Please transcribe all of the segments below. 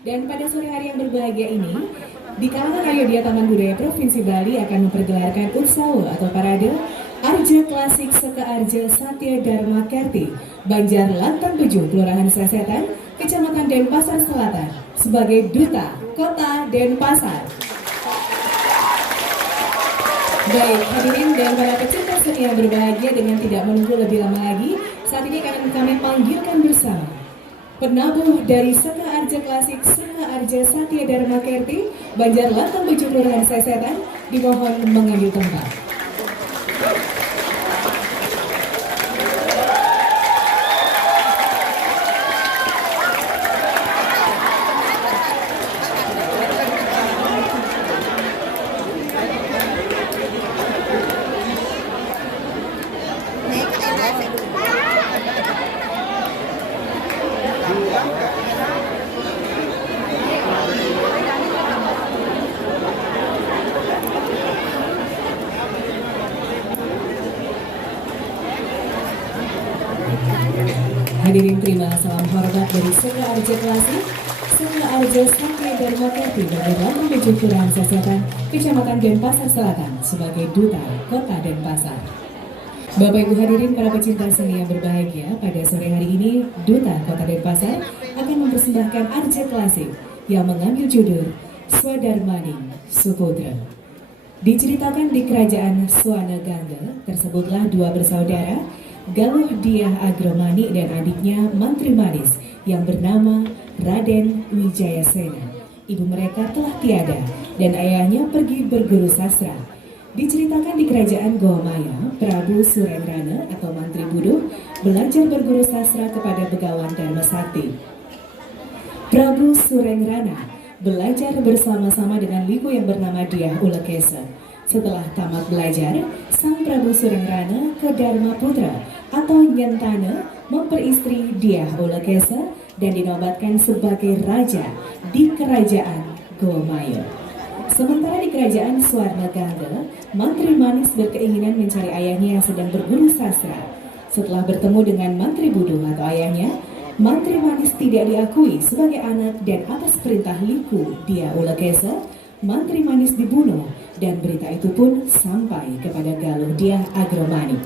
Dan pada sore hari yang berbahagia ini, di kalangan Ayo Dia Taman Budaya Provinsi Bali akan mempergelarkan Utsawa atau Parade Arja Klasik Seka Arja Satya Dharma Kerti, Banjar Lantang 7, Kelurahan Sesetan, Kecamatan Denpasar Selatan, sebagai Duta Kota Denpasar. Baik, hadirin dan para pecinta seni yang berbahagia, dengan tidak menunggu lebih lama lagi, saat ini akan kami panggilkan bersama penabuh dari Seka Arja Klasik Seka Arja Satya Dharma Kerti, Banjar Lantang 7, Kelurahan Sesetan, dimohon mengambil tempat. Hadirin terima salam hormat dari Seka Arja Klasik Seka Arja Satya Dharma Kerti, Banjar Lantang 7, Kelurahan Sesetan, Kecamatan Denpasar Selatan, sebagai Duta Kota Denpasar. Bapak Ibu hadirin para pecinta seni yang berbahagia, pada sore hari ini Duta Kota Denpasar akan mempersembahkan Arja Klasik yang mengambil judul Swadharmaning Suputra. Diceritakan di Kerajaan Swaneganga, tersebutlah dua bersaudara, Galuh Dyah Agromani dan adiknya Mantri Manis yang bernama Raden Wijayasena. Ibu mereka telah tiada dan ayahnya pergi berguru sastra. Diceritakan di Kerajaan Goamaya, Prabu Surengrana atau Mantri Buduh belajar berguru sastra kepada Begawan Dharma Sakti. Prabu Surengrana belajar bersama-sama dengan liku yang bernama Dyah Ulekesa. Setelah tamat belajar, sang Prabu Surengrana ke Dharma Putra atau Nyentana memperistri Dyah Ulekesa dan dinobatkan sebagai raja di Kerajaan Goamaya. Sementara di Kerajaan Swarnaganga, Mantri Manis berkeinginan mencari ayahnya yang sedang berguru sastra. Setelah bertemu dengan Mantri Buduh atau ayahnya, Mantri Manis tidak diakui sebagai anak dan atas perintah liku Dyah Ulekesa, Mantri Manis dibunuh dan berita itu pun sampai kepada Galuh Dyah Agromani.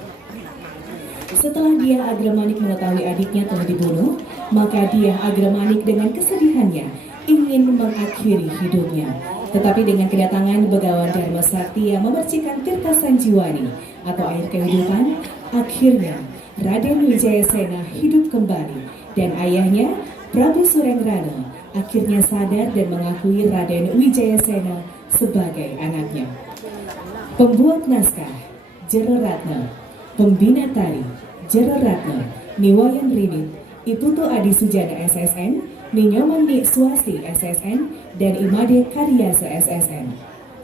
Setelah Dyah Agramanik mengetahui adiknya telah dibunuh, maka Dyah Agramanik dengan kesedihannya ingin mengakhiri hidupnya. Tetapi dengan kedatangan Begawan Dharma Sakti yang memercikan Tirta Sanjiwani atau air kehidupan, akhirnya Raden Wijayasena hidup kembali dan ayahnya Prabu Surengrana akhirnya sadar dan mengakui Raden Wijayasena sebagai anaknya. Pembuat naskah Jero Ratna, pembina tari Jero Ratna, Niwayan Rinit, Iputu Adi Sujana SSN, Ninyoman Ni Swasti SSN, dan Imade Karyasa SSN.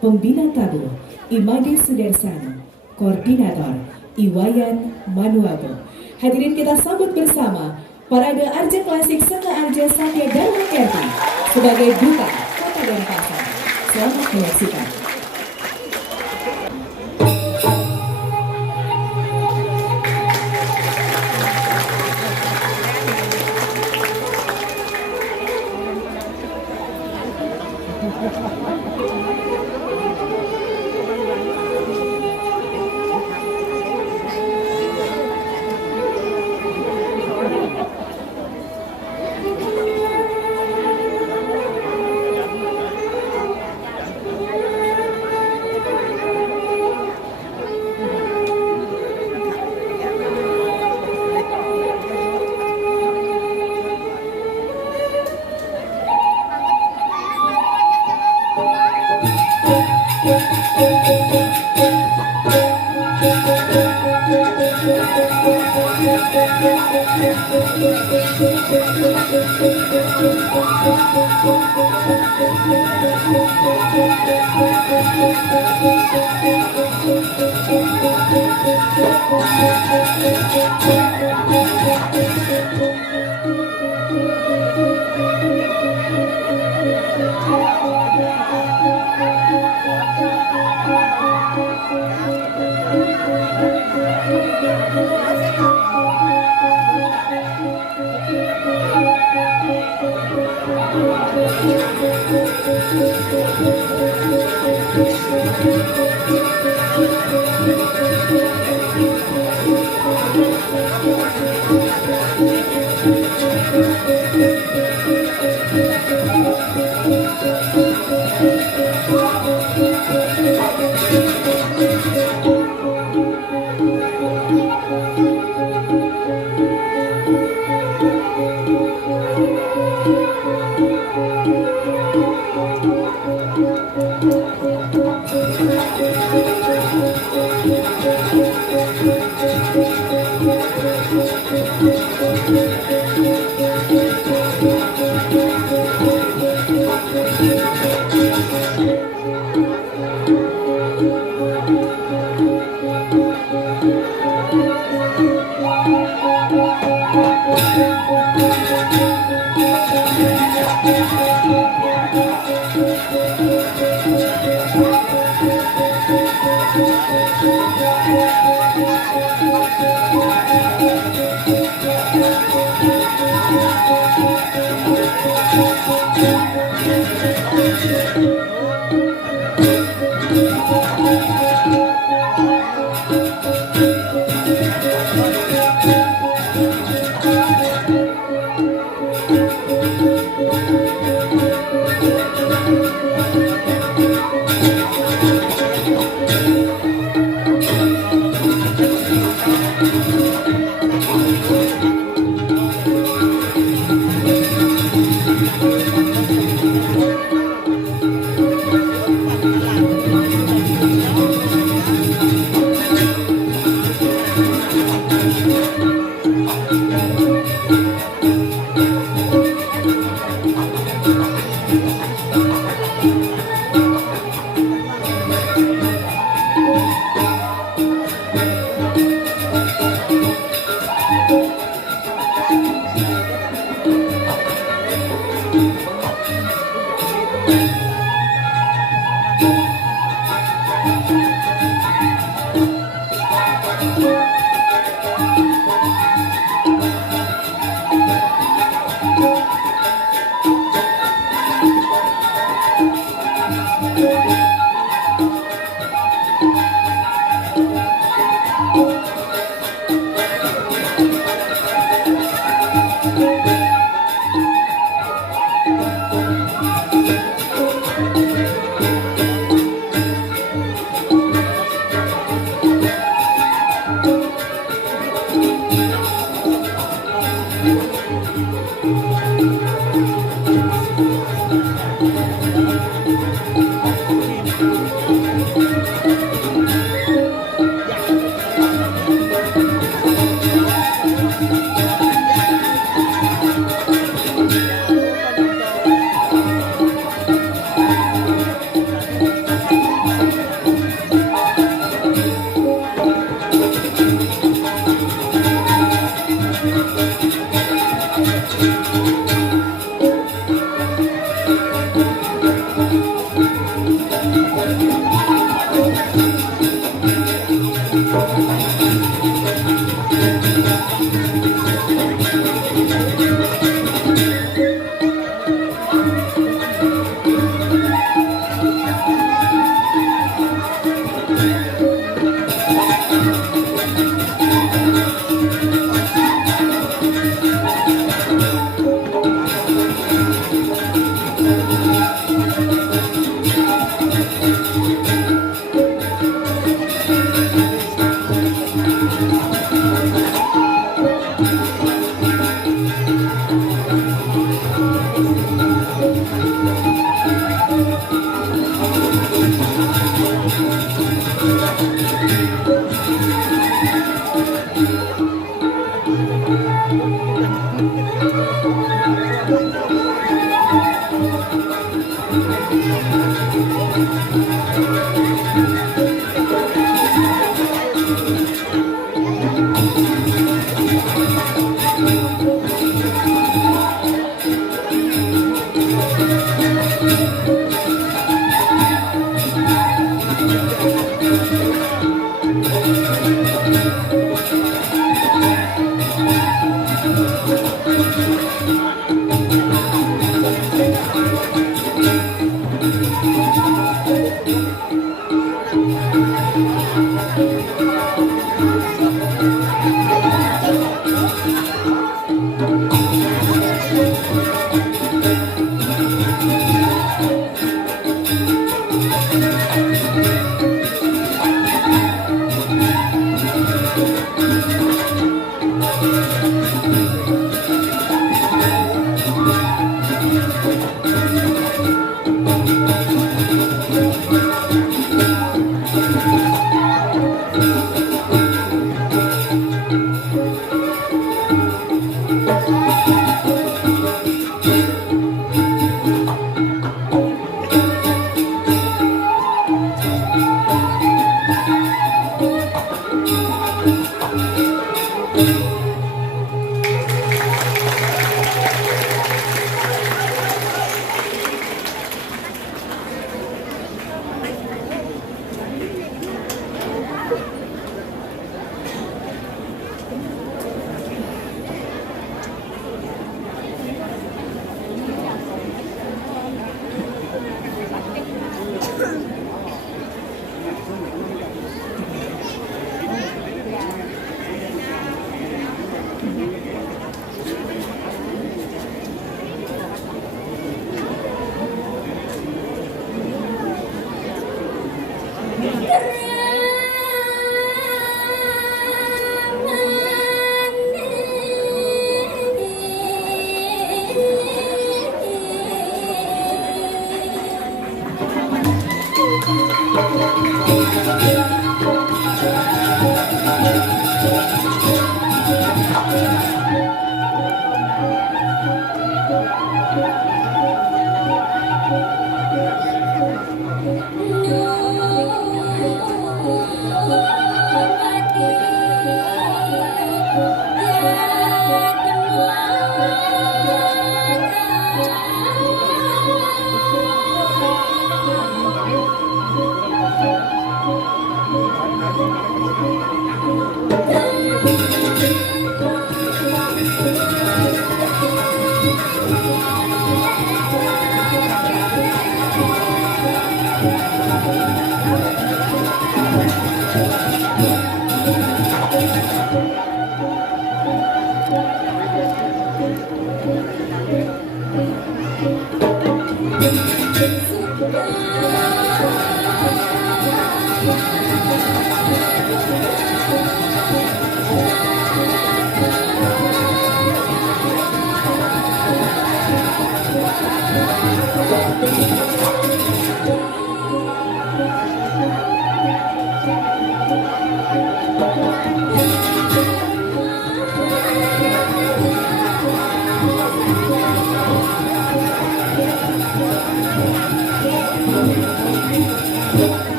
Pembina tabuh Imade Sudarsana, Koordinator Iwayan Manuabo. Hadirin, kita sambut bersama Parade Arja Klasik Seka Arja Satya Dharma Kerti sebagai Duta Kota Denpasar. Selamat menyaksikan.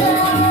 Bye.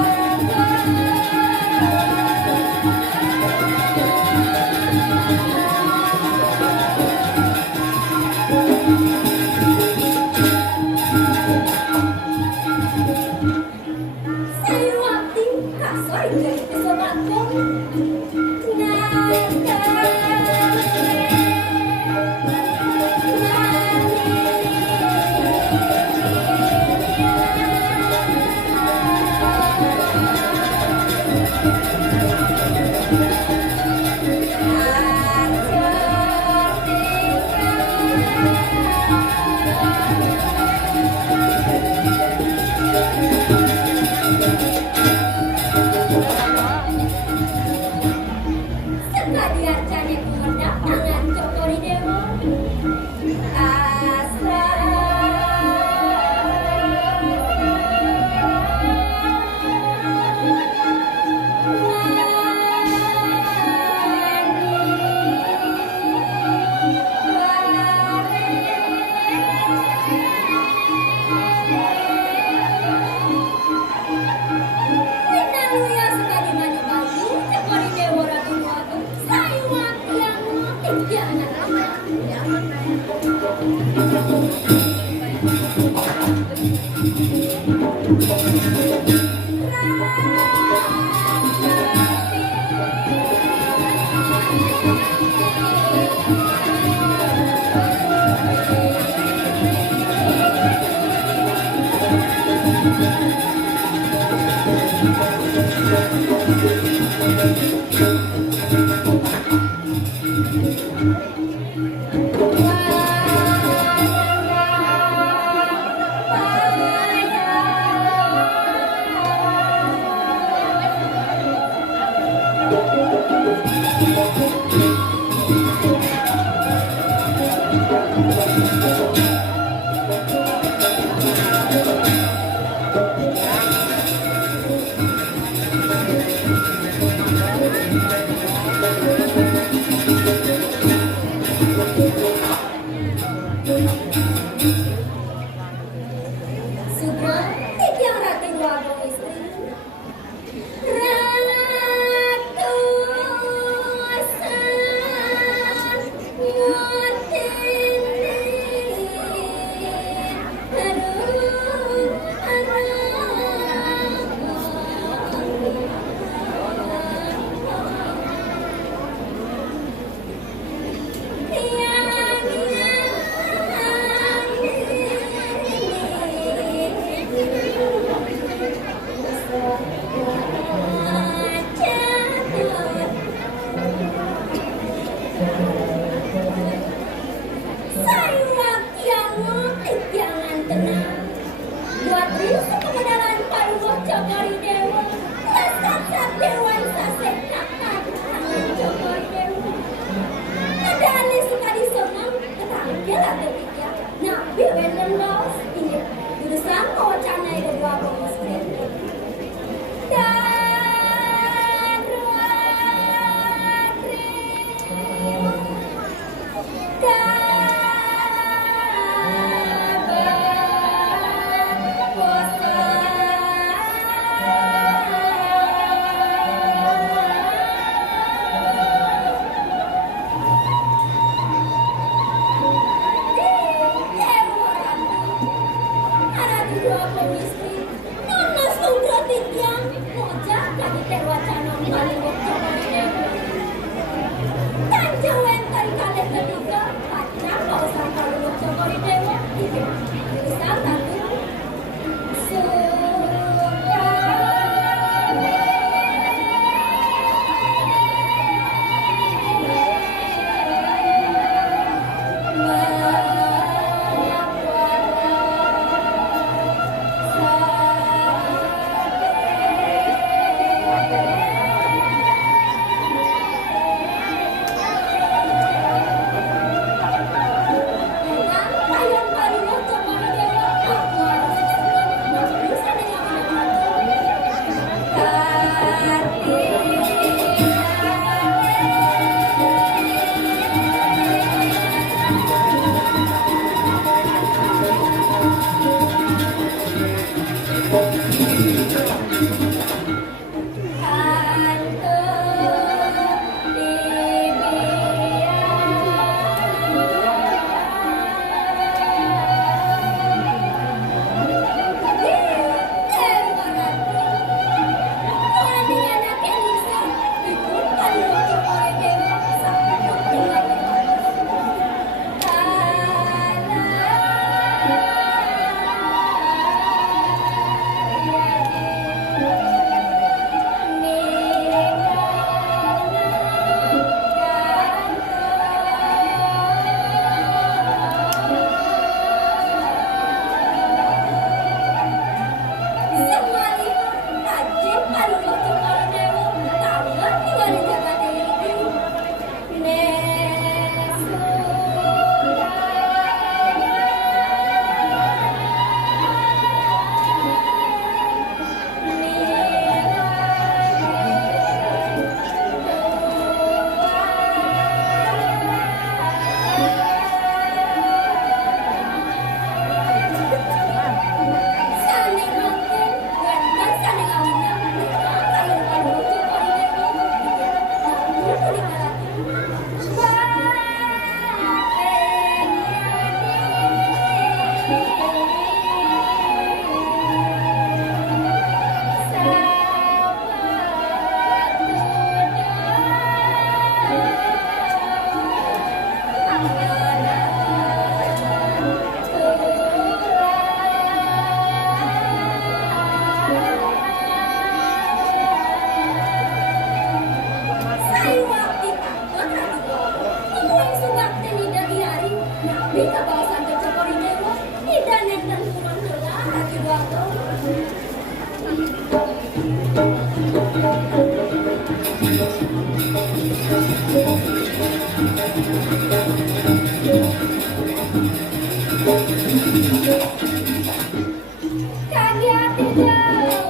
Hãy subscribe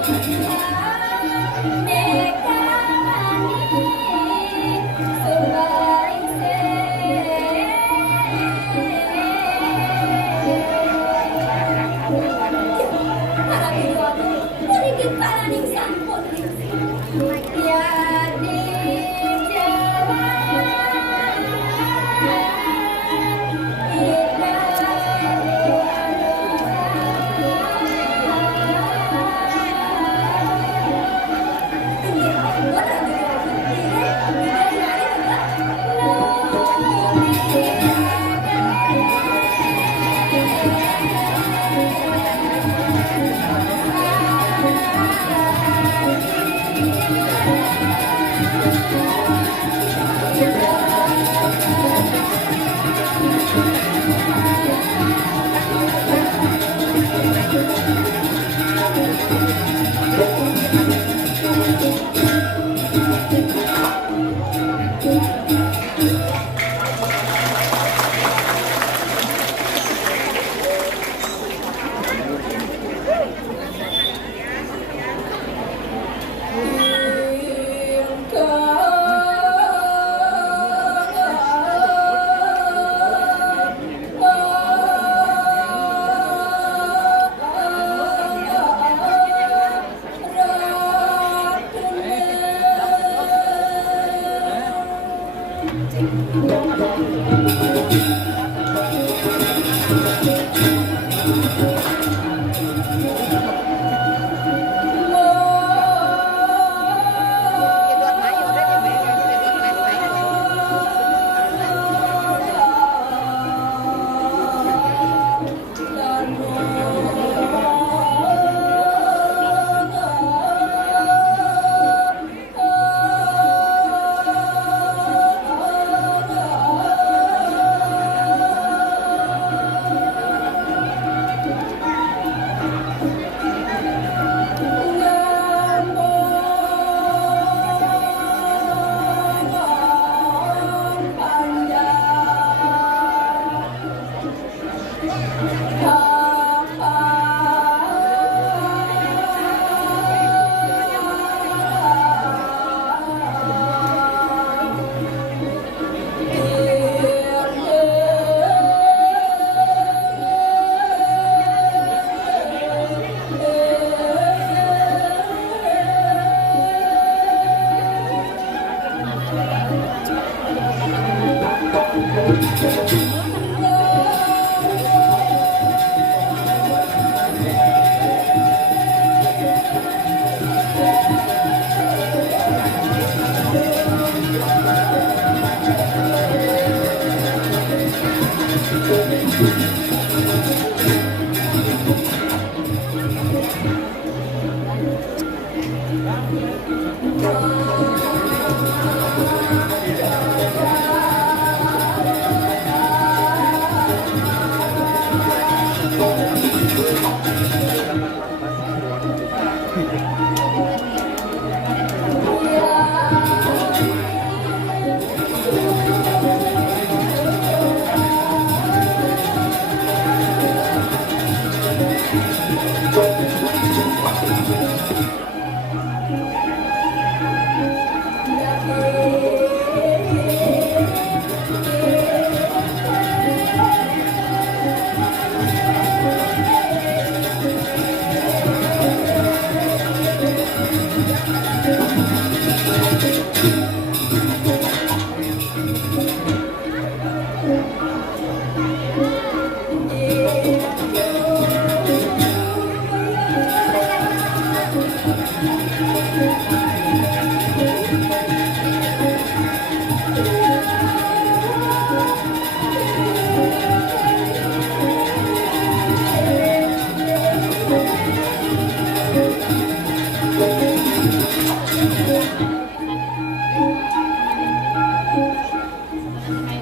cho kênh Ghiền Mì Gõ để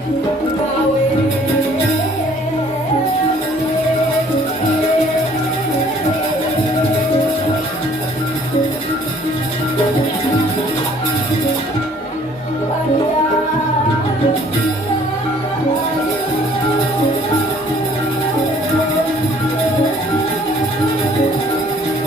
không bỏ lỡ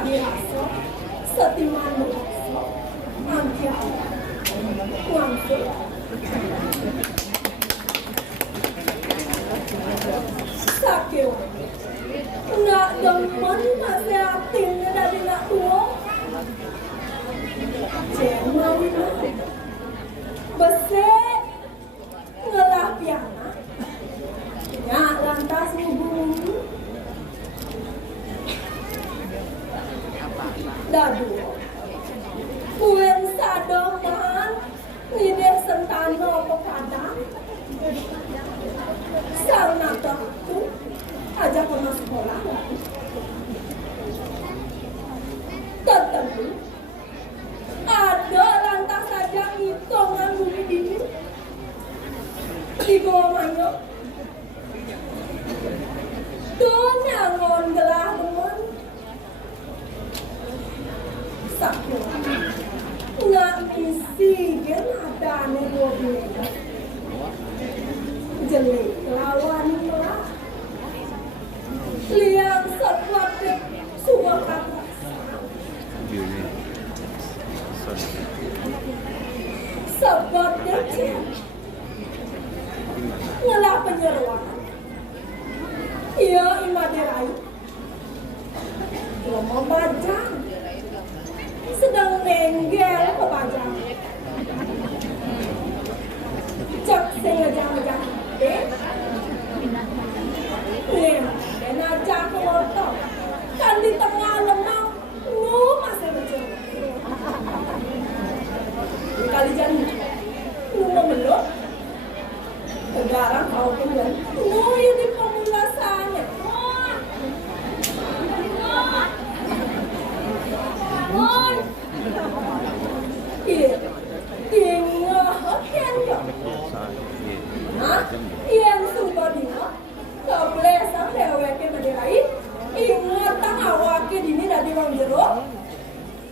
Sadi rasa, setiman merasa, angkia, langsung. Sakit, nak demen nasihatinnya dari nak tua. Jangan besek ngelah piana, nak lantas hubung. Dadu, kuen sadoman, nideh sentano pepadang. Sang nata tu, ajak ke sekolah. Tetapi ada lantas saja hitungan bumi dini di Goa Mayo. Dunia ngon gelah teman. Sakit. Nggak misi kan ada nih mobil. Jelek lawan lah. Liang sekuat semua kata. Sebab dia ngelah penyeruan. Ia imaderai. Dia membajang. Sedang nenggel pembajang. Cak sengaja-ngajak. Dan ajak ke motor. Kan di tengah lemah. Masih macam. Kali jangan lu meluk sekarang kau kemudian ini pemulasannya iya yang suka dia kau boleh sampai awake mendirai ingat tak awake dini dari bang jeruk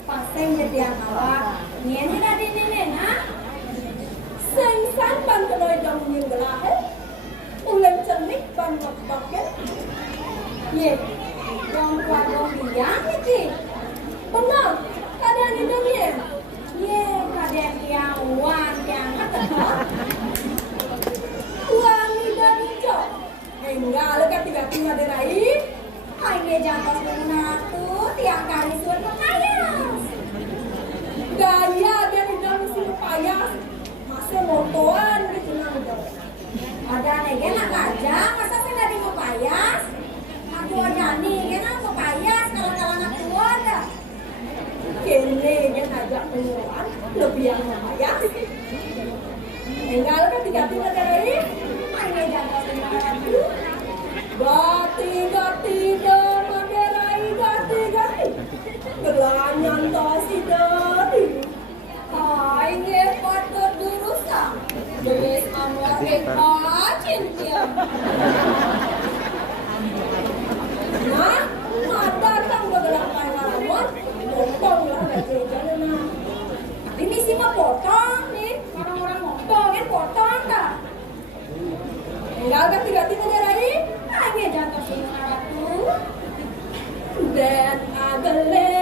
pasang jadi awak ini dari ini nah sengsan ban kenoi dong yin gelah ulen cernik ban bakbaknya ye dong kuadong biang itu benar kadang itu ye kadang yang wan yang kata wan dan hijau enggak lekat tiga tinggal derai hanya jatuh menatu tiang kali suat payas gaya dan hidang mesin payas masih motoan di jenang dong ada nege nak aja masa saya dari mau payas aku ada nih kena mau payas kalau anak tua ada kene yang ajak penyuruhan lebih yang mau payas enggak kan tiga dari hanya jatuh menatu gati gelanyan tosi dari hai ngepot kedurusan beres amor kacin dia nah ada tang beberapa ngalamun potong lah jajan nah tapi misi mah potong nih orang-orang ngomong kan potong dah enggak ganti-ganti dari hanya jatuh sini ratu dan ageleng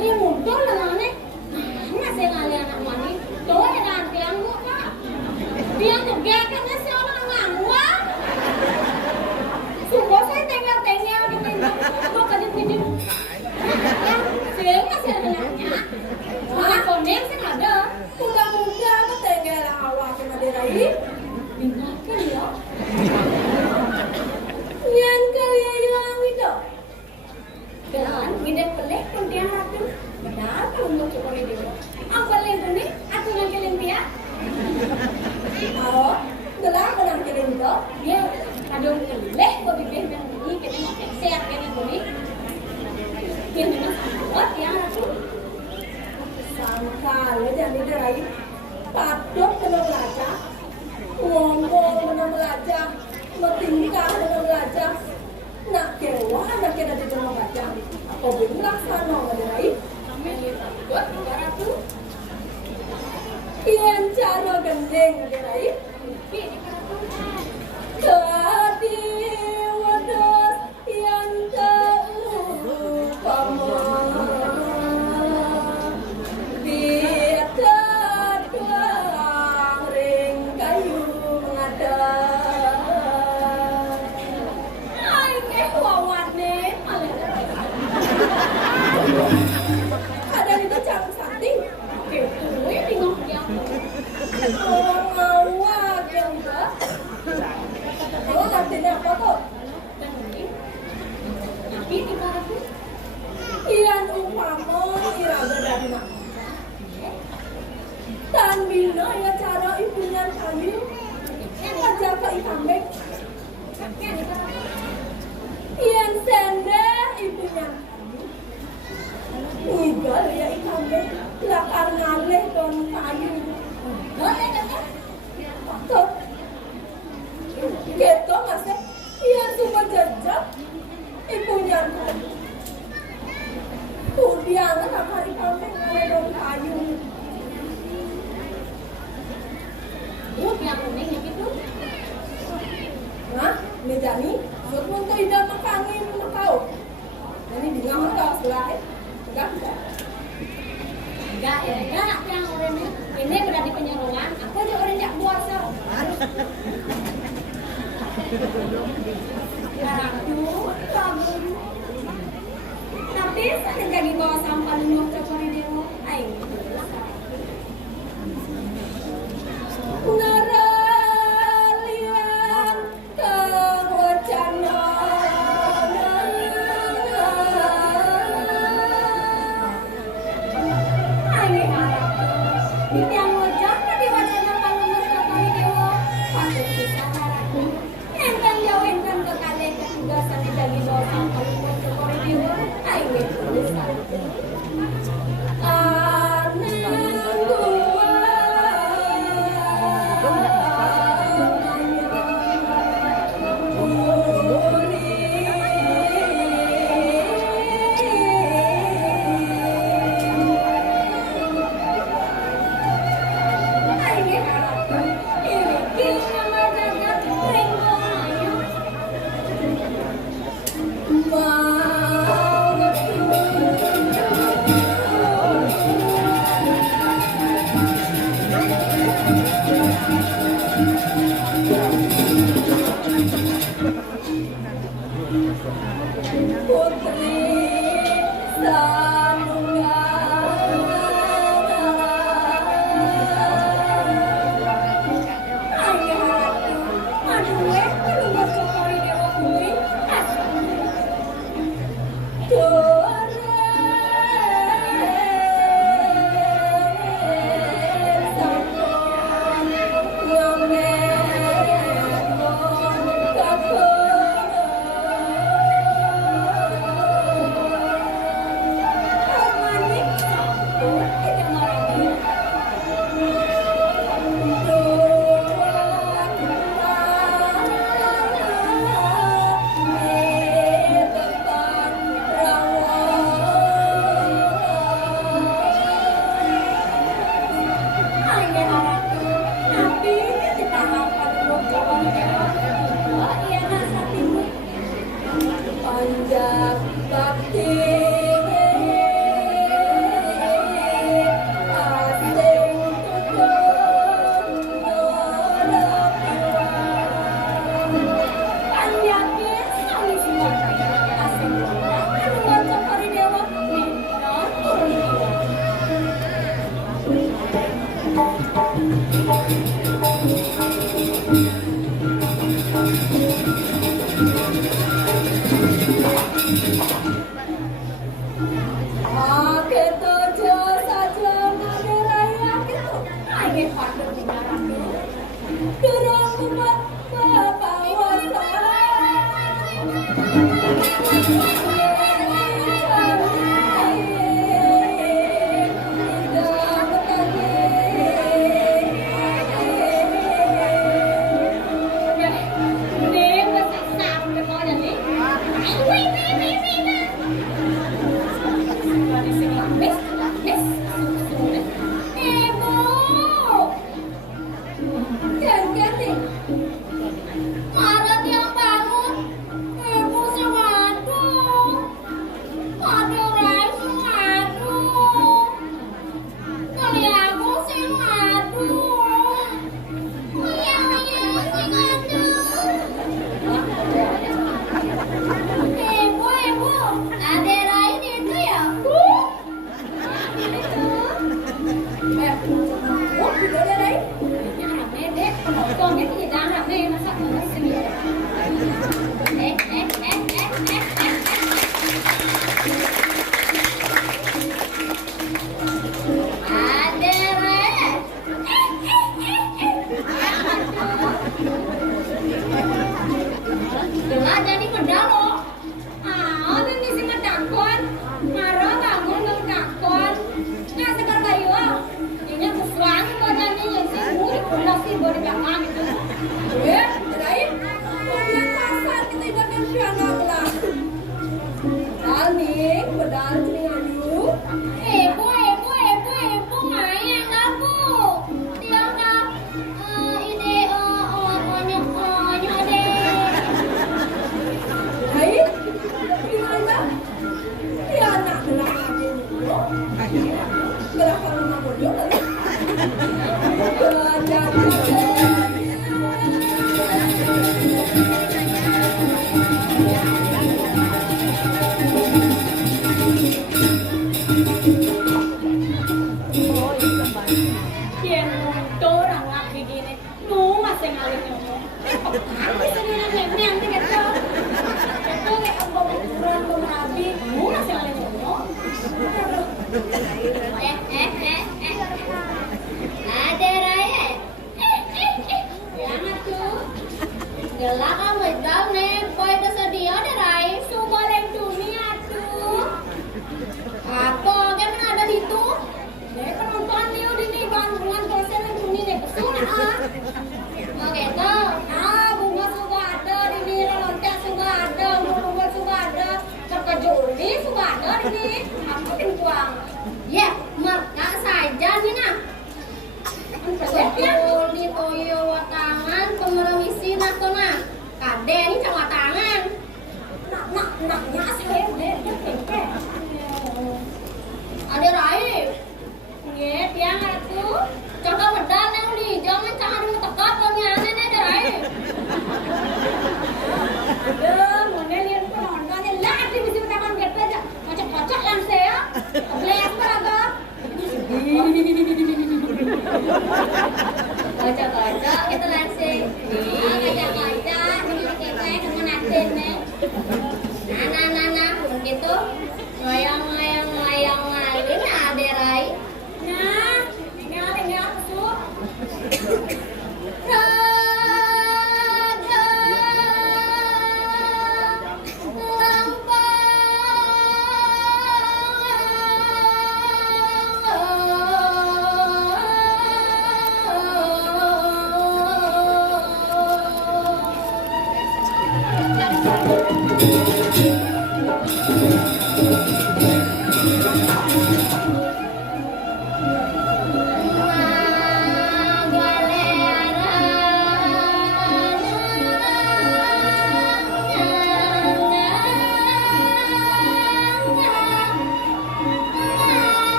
Ini muncul dengan mana sih kalian anak mani? Tuh ya nanti yang buka. rai. Bingung ya. Nyan kalian yang itu. Dan gede pelek pun dia ratu. Benar kalau mau coba ini. Apa lagi ni? Aku nak kalian dia. Oh, benar benar kalian itu. Dia kadang pelek kau bikin yang ini kita nak sehat kan ini. Kini nak buat dia ratu. Sangkal jadi rai. Patok kena belajar. Ngomong kena belajar. Bertingkah dengan belajar. Nak kewa, nak kena di dalam baca. Kau bilang sana ada lain. Kami lihat buat negara tu. Kian cara gendeng ada lain. Kadi wadas yang terupama. Dia tertuang ring kayu mengadap. Ada itu cakap santing. Gue bingung dia. Orang awak yang enggak. Kalau nantinya apa tuh? Tapi di mana tuh? Ian umpama iraga dari mana? Tan bina ya cara ibunya kayu. Aja ke ikambek. Ian sende ibunya. Igal ya ikambek. Lakar ngaleh don kayu. Patut. Gitu nggak sih? Ian cuma jajak ibunya kayu. Kemudian lakar ikambek ngaleh don kayu. Yang kuning gitu. Nah, Mejani, buat untuk ida makangi makau. Ini dengan makau sebelah, enggak. Enggak ya, enggak yang orangnya. Ini berada di penyerongan, aku aja orang yang puasa. Aduh, kamu. Tapi saya jadi bawa sampah lumah cokori dewa. Ayo. Naralian kewacana Ayo harap yang wajah di wacana kalau meskipun dewa patut bisa harapku yang kan jauhinkan ke kalian ketugasan dari bawah sampah lumah cokori dewa. Ayo bisa Amen. con biết gì đang làm đi mà sao nó suy nghĩ. Jelas jadi pedal loh. Ah, ini si medakon. Marah bangun dong dakon. Nggak segar bayu. Ini aku suang badannya yang si murid pulau si bodi belakang itu. Jadi, punya kasar kita ibaratkan piano lah. Alning, pedal telingayu. Ibu, ngayang aku. Dia nggak ide onyo deh. Hai, gimana? Ya anak belakang dulu. Belakang rumah dulu kali. Belajar. Yang orang lagi gini, nu masih ngalir ngomong. Tapi sebenarnya memang tiket kau. Itu kayak ukuran pemerabi, nu masih ngalir ngomong. Ada raya. Jangan tuh. Gelak kamu tahu nih, boy tersedia ada raya. Coba lem dunia tuh. Apa? Kan ada di itu. Dek penonton dia di nih bantuan konser yang dunia deh kesuna. Oke tuh. Bunga suka ada di nih, lontek suka ada, bunga suka ada, terkejuri suka ada di nih. Aku pintuang. Ya, mereka saja nih nak. Betul di toyo watangan pemeremisi natona. Kade ini cuma tangan. Nak saya deh. Ada rai. Nggih, tiang atu. Jaga medal nang di, jangan jangan tekap nyane ne ada rai. Aduh, mone lian penonton ni lah di mesti takon gede aja. Kocok-kocok yang saya. Belas berapa? Kocok-kocok itu langsung. Kocok-kocok ini kita dengan asin nih. Nah, begitu. Ngoyong ngalir ada rai. Nah, tinggal aku.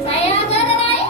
Saya agak ada lain.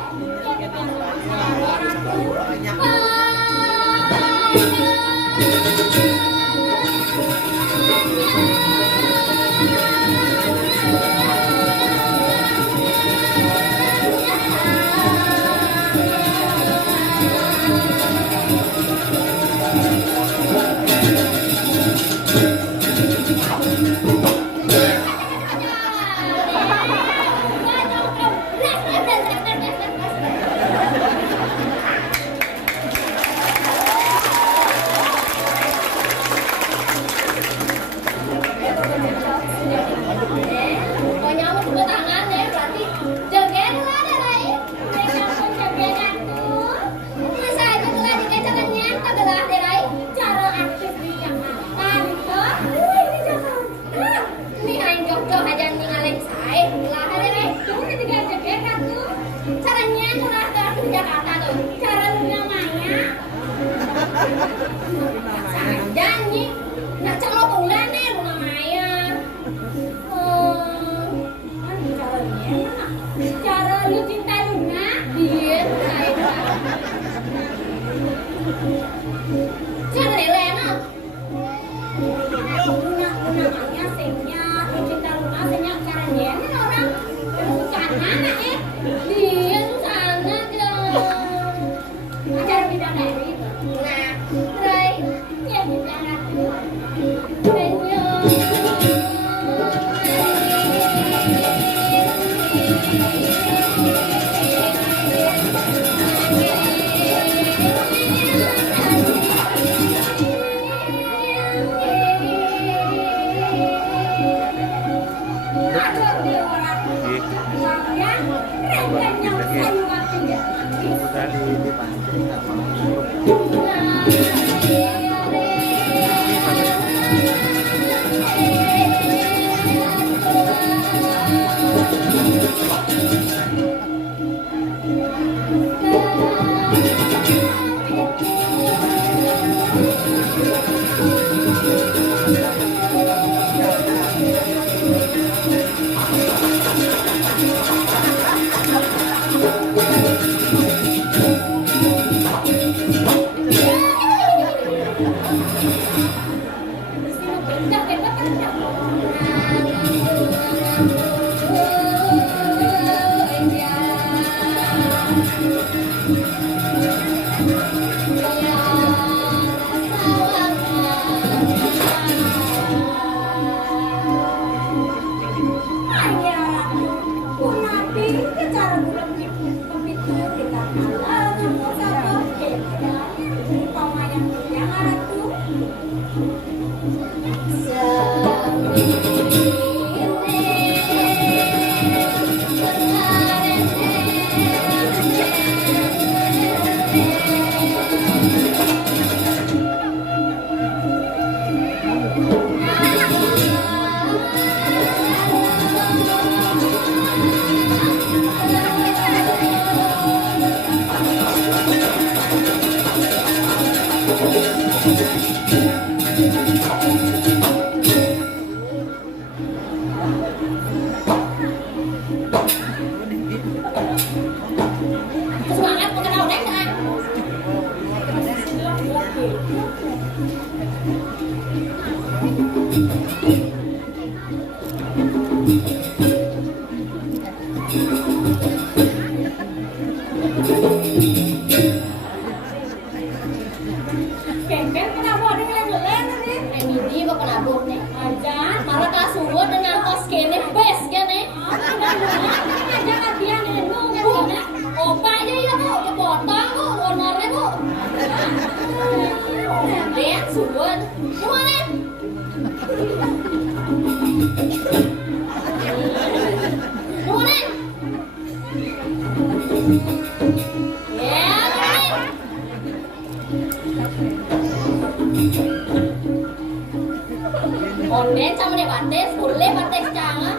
Onden sama nih bates, boleh bates jangan.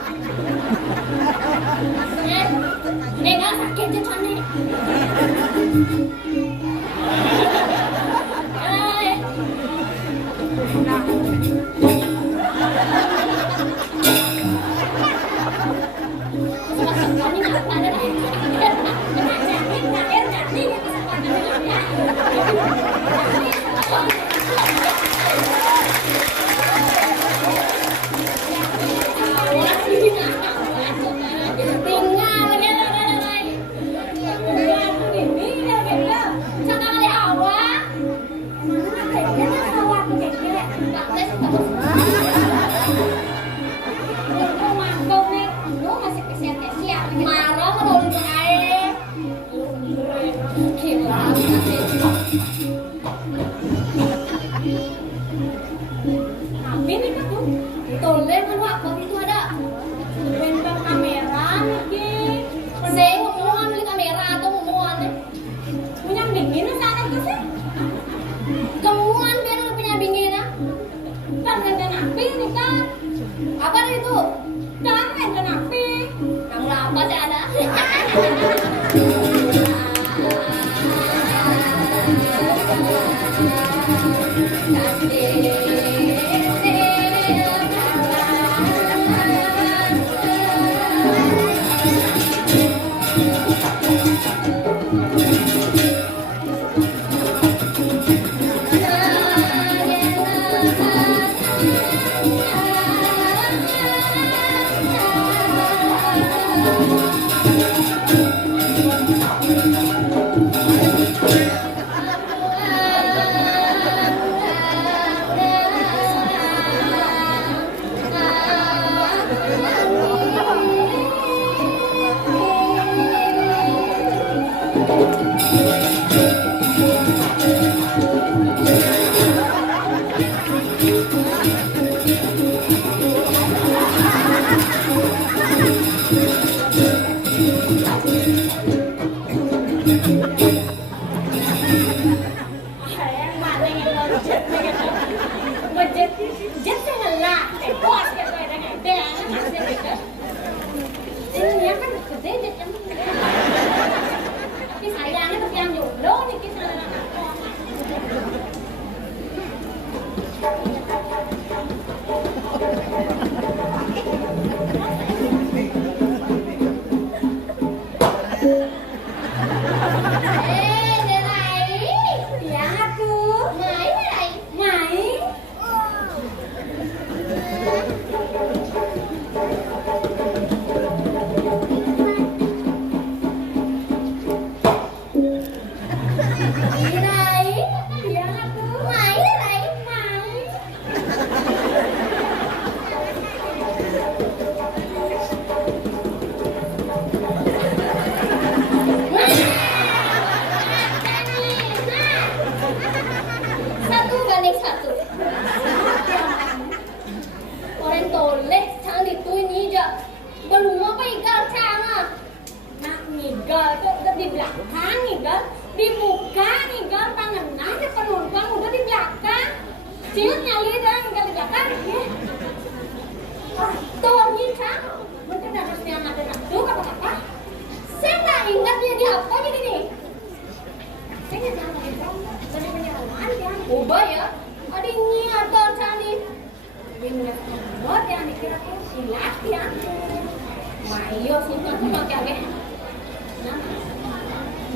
Nggak sakit aja sana. Masjid jet saya ngelak, bos kayak gue dengan dia, ini kan gede jet kan, tapi sayangnya tapi yang jomblo nih kita. Ubah ya, adiknya atau cani, ini buat yang dikira-kira silat ya. Mayo sih kan pakai apa? Nah,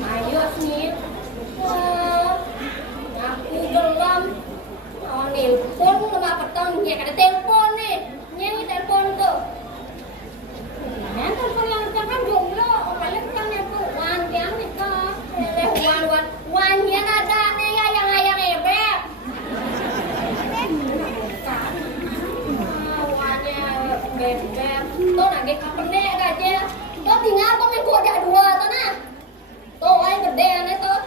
mayo sih. Aku gelam, nelpon sama petang, ya ada telepon nih, nyanyi telepon tuh. Nah, telepon yang kan jomblo, paling kan itu wan yang nih kak, wan yang ada nih ya yang ayam ebek. Wannya bebek, tuh nage kapende aja, tuh tinggal tuh minggu ada dua tuh nah, tuh yang gede nih tuh.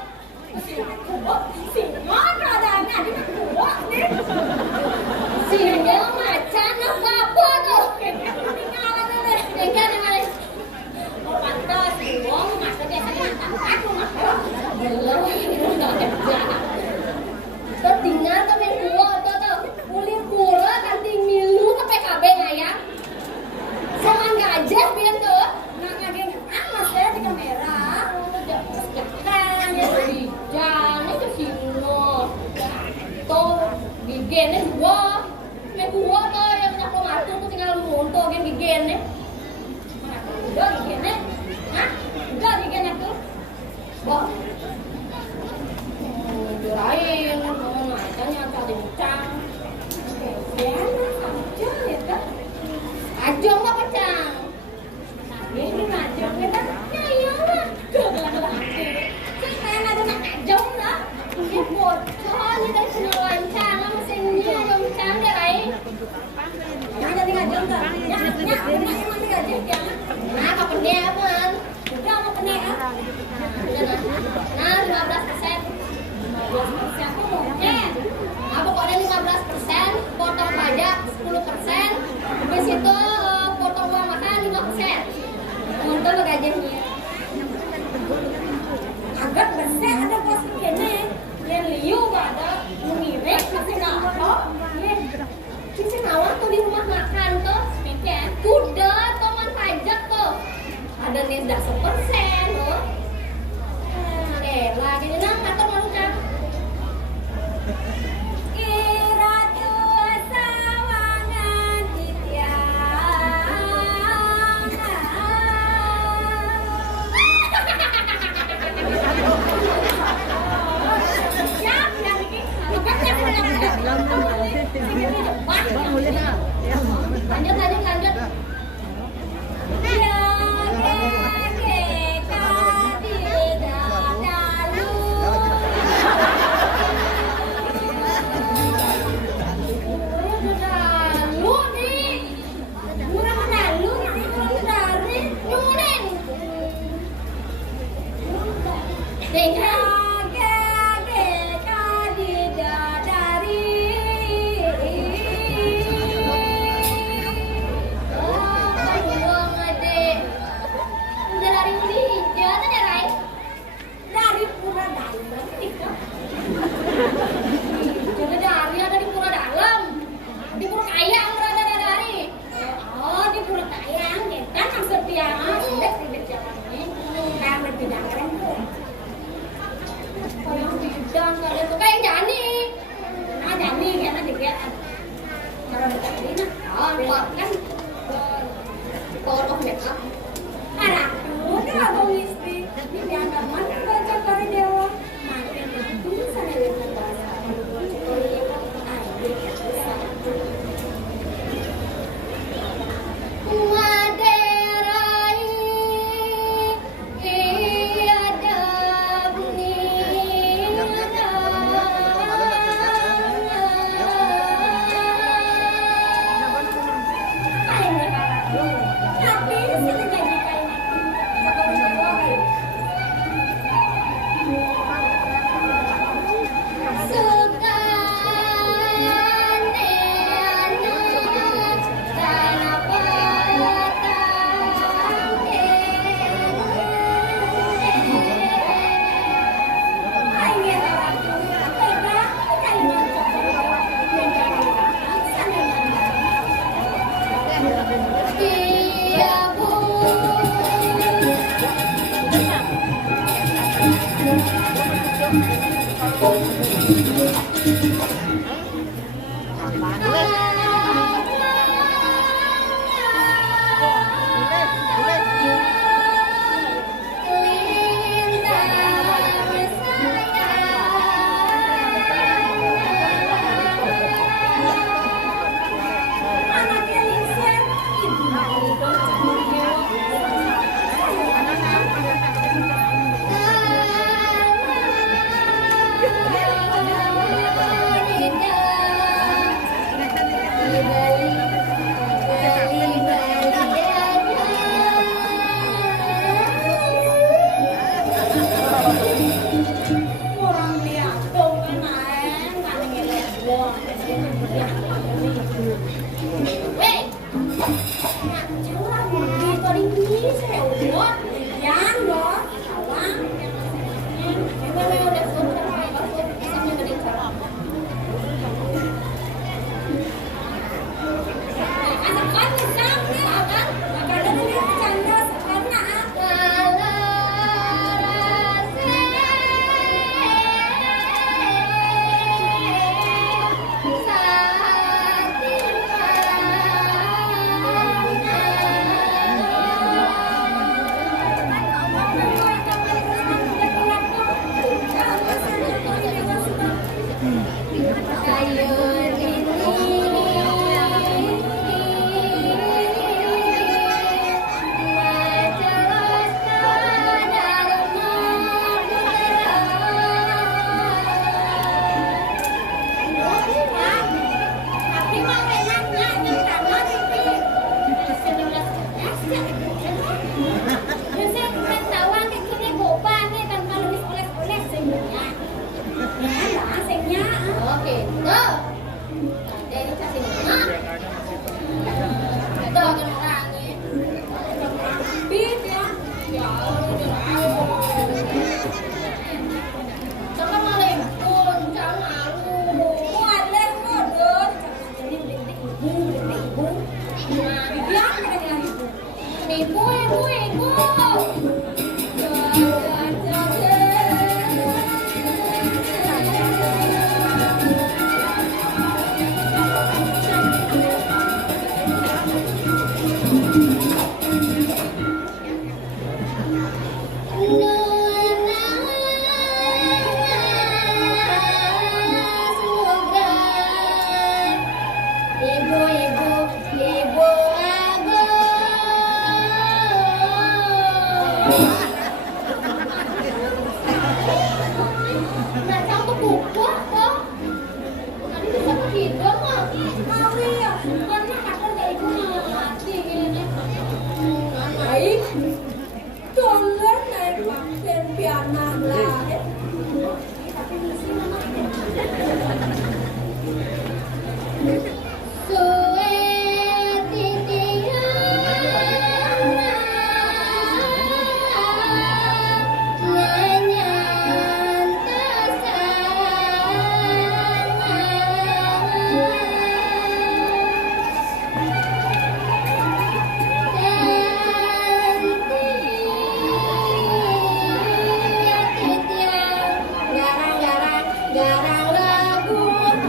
Singon ada anak di tua nih. Singon macan apa tuh? Tinggalan deh. Tinggalan mana? Oh pantas, buang masa biasa mantan aku mah. Belum udah kerja. Tuh tinggal tuh main tua tuh. Kulit kura kanti milu ke PKB ngayang. Sama gajah bilang tuh. Nak ngageng amas ya di kamera. Jangan itu sino, tuh bikinnya gua, gua tuh yang nyapu matu tuh tinggal muntuh kan bikinnya, udah bikinnya, hah, udah bikinnya tuh, wah, jurain, ngomong macamnya cari cang, aja ya kan, aja nggak pecang, ini macam kita, ya lah, giống đó cái bột cho như đây là làm trang nó xinh như giống trang đây này nhá đi ngồi giống rồi nhá em đi ngồi chết chẳng có phần đe không anh đâu có phần đe á nah 15% siapa mau apa kok ada 15% potong pajak 10% habis itu potong uang makan 5% untuk gajinya agak besar ada pos kene yang liu gak ada mirip masih apa kita nawar tuh di rumah makan tuh kayak kuda toman pajak tuh ada nih 10% tuh deh lagi nang atau mau ucap kira tuh sawangan lanjut Jani. Nah Jani kayaknya juga cara dekat ini nah. Oh, buat kan power make up. Anakku, kenapa mesti dianggap mana baca kari dewa? Makin aku sana lihat bahasa Korea Maderai iadab tapi sini jadi kain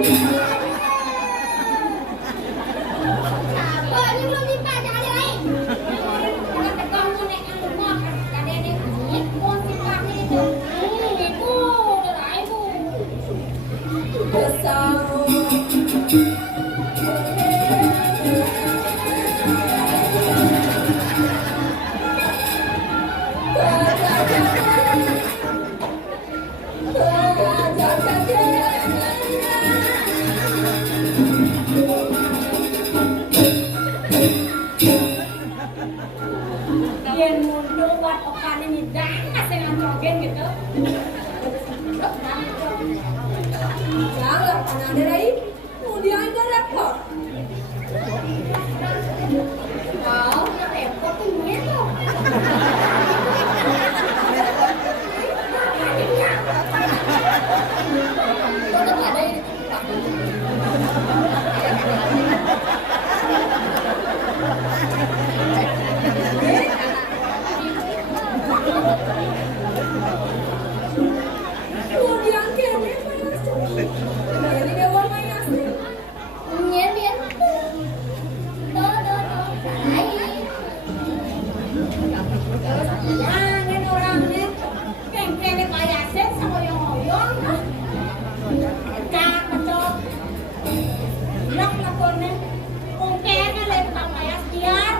Apa ini belum dipak jangan lain. Jangan tegang tu nek yang rumah. Kada ada ikut sipak ni tu. Ibu, dah ibu. Besar. Yang mundur buat okan ini dah dengan joget gitu. Jangan pernah ada lagi. Kemudian ada repot. Wow, repot ini tu. Tetap ada ini. Kemudian kene jadi dewa main asli. Nyen dia. Do. Lain. Jangan orang ni keng-keng payasen sama yang oyong. Cak betul. Lak lakonnya. Kung keng le tang payas biar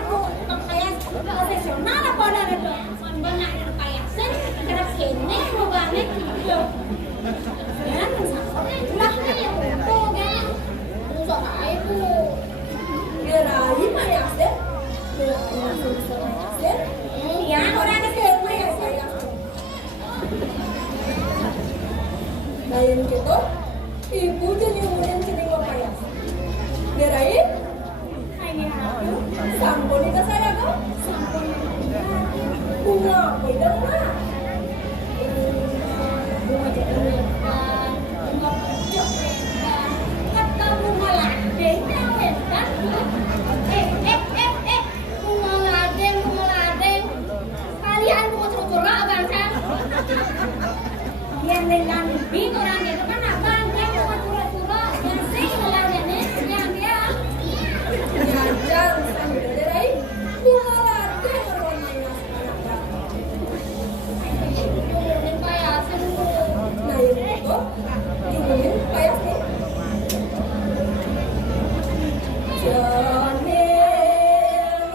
tang payas profesional apa dah itu. Banyak yang payasen kerap sini mau banget gitu. Ya, lah ni tu kan. Usah ibu. Gerai main asli. Ya, orang ada main asli. Lain gitu, ibu jadi kemudian celing payas. Gerai, Ini aku. sampun itu saya kok. Bunga, beda lah. Bunga jadikan, bunga jadikan, kata bunga ladeng, kan? Bunga ladeng. Kalian bunga curah bangsa. Yang dengan bing orang itu kan abang, kan bunga curah, yang sing ladengnya, yang dia. Ngajar sambil gerai, bunga lade orang main asli. Bunga payasan bu. Lain gitu, ibuin payas nih. Janin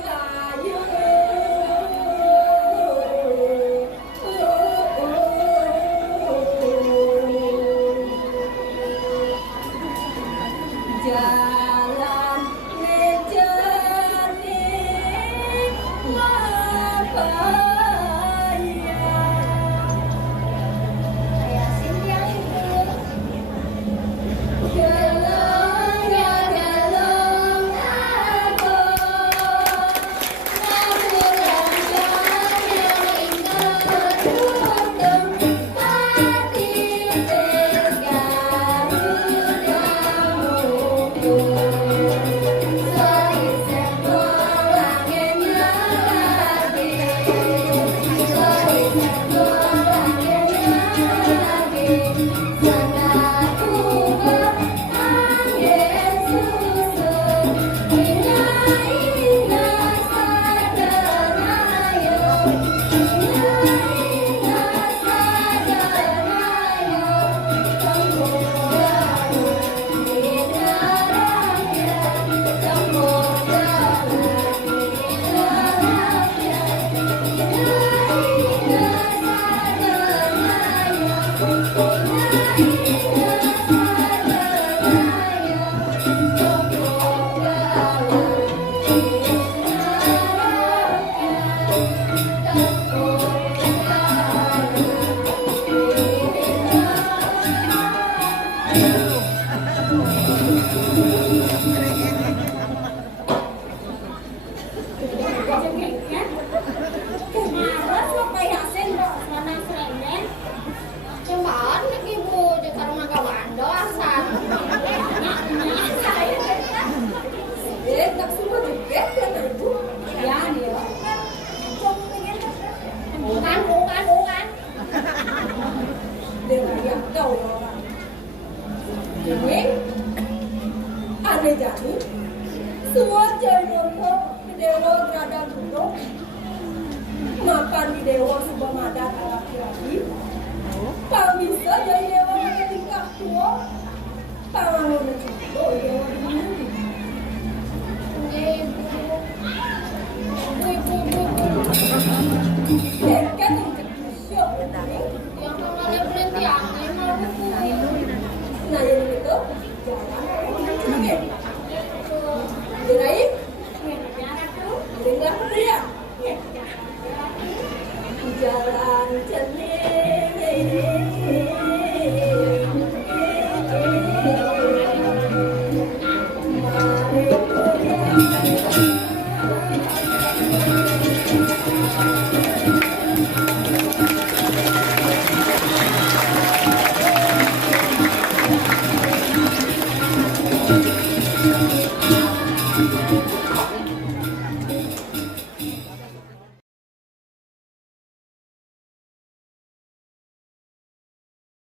layu. Jalan nejanin mapaya. Payasin dia itu. Galong ya galong aku, nabulan yang ingat tutung hati tergarudamu. Sorry sekolah lagi, sorry sekolah lagi. Sangatku berangin susun, ina sadanayo, ina sadanayo, tempudamu inaranya, tempudamu inaranya, Maras lo payasin lo, mana selain. Cuman ibu di karung kawan do asal. tak semua juga kan ibu. Ya dia. Bukan. Dengan yang kau orang. Jadi Ane jadi, semua cewek montok di dewa gerada duduk, makan di dewa sebuah madat laki-laki, kami bisa jadi dewa